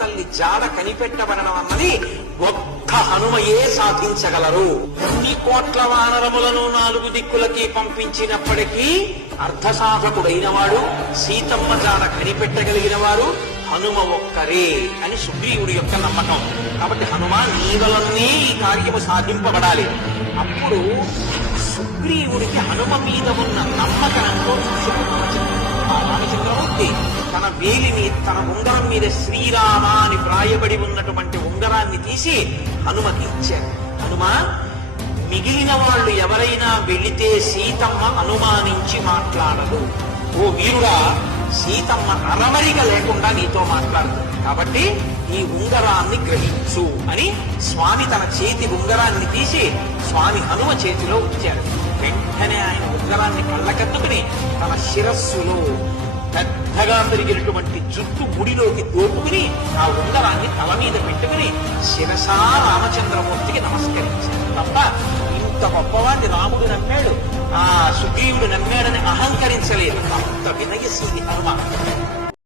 తల్లి జాడ కనిపెట్టబడడం అన్నది ఒక్క హనుమయే సాధించగలరు. అన్ని కోట్ల వానరములను నాలుగు దిక్కులకి పంపించినప్పటికీ అర్ధసాధకుడైన వాడు సీతమ్మ జాడ కనిపెట్టగలిగిన వారు హనుమ ఒక్కరే అని సుగ్రీవుడి యొక్క నమ్మకం. కాబట్టి హనుమ నీ వలనే ఈ కార్యము సాధింపబడాలి. అప్పుడు సుగ్రీవుడికి హనుమ మీద ఉన్న నమ్మకంతో రామచంద్రమూర్తి తన వేలిని తన ఉంగరం మీద శ్రీరామ అని వ్రాయబడి ఉన్నటువంటి ఉంగరాన్ని తీసి హనుమకి ఇచ్చారు. హనుమ మిగిలిన వాళ్ళు ఎవరైనా వెళితే సీతమ్మ అనుమానించి మాట్లాడదు. ఓ వీరుడా సీతమ్మ అరమరిక లేకుండా నీతో మాట్లాడుతుంది కాబట్టి ఈ ఉంగరాన్ని గ్రహించు అని స్వామి తన చేతి ఉంగరాన్ని తీసి స్వామి హనుమ చేతిలో ఉంచారు. వెంటనే ఆయన ఉంగరాన్ని కళ్ళకద్దుకుని తన శిరస్సులో పెద్దగా పెరిగినటువంటి జుట్టు గుడిలోకి దోపుకుని ఆ ఉంగరాన్ని తల మీద పెట్టుకుని శిరసా రామచంద్రమూర్తికి నమస్కరించాడు తప్ప ఇంత గొప్పవాడిని రాముడు నమ్మాడు ఆ సుగ్రీవుడు నమ్మాడని అహంకరించలేదు. అంత వినయశీలి హనుమ